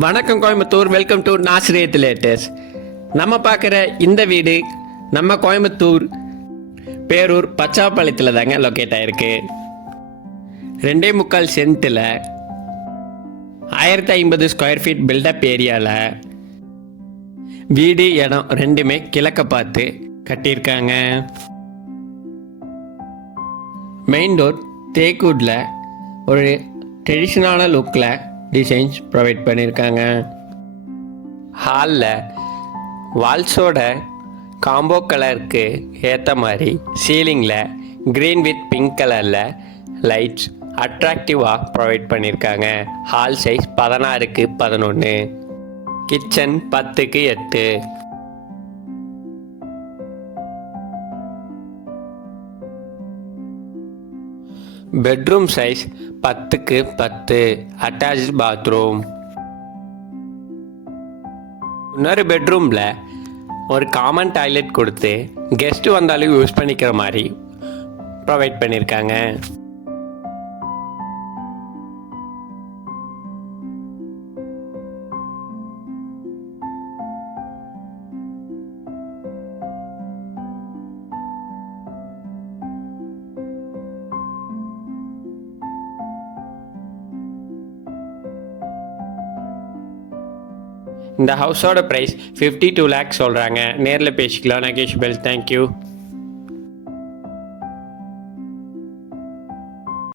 வணக்கம் Coimbatore, welcome to நாசிரியத் latest. நம்ம பார்க்குற இந்த வீடு நம்ம கோயம்புத்தூர் பேரூர் பச்சாப்பாளையத்தில் தாங்க லொக்கேட் ஆகிருக்கு. 2.25 சென்ட்டில் 1050 ஸ்கொயர் ஃபீட் பில்டப் ஏரியாவில் வீடு இடம் ரெண்டுமே கிழக்க பார்த்து கட்டியிருக்காங்க. மெயின் டோர் தேக்குடில் ஒரு ட்ரெடிஷ்னலான லுக்கில் டிசைன்ஸ் ப்ரொவைட் பண்ணியிருக்காங்க. ஹாலில் வால்ஸோட காம்போ கலருக்கு ஏற்ற மாதிரி சீலிங்கில் க்ரீன் வித் பிங்க் கலரில் லைட்ஸ் அட்ராக்டிவாக ப்ரொவைட் பண்ணியிருக்காங்க. ஹால் சைஸ் 16க்கு 11, கிச்சன் 10க்கு 8. பெட்ரூம் சைஸ் 10க்கு 10, அட்டாச்டு பாத்ரூம். இன்னொரு பெட்ரூமில் ஒரு காமன் டாய்லெட் கொடுத்து கெஸ்ட்டு வந்தாலும் யூஸ் பண்ணிக்கிற மாதிரி ப்ரொவைட் பண்ணியிருக்காங்க. இந்த ஹவுஸோட ப்ரைஸ் 52 lakhs சொல்கிறாங்க. நேரில் பேசிக்கலாம். நெகோஷியபிள். தேங்க்யூ.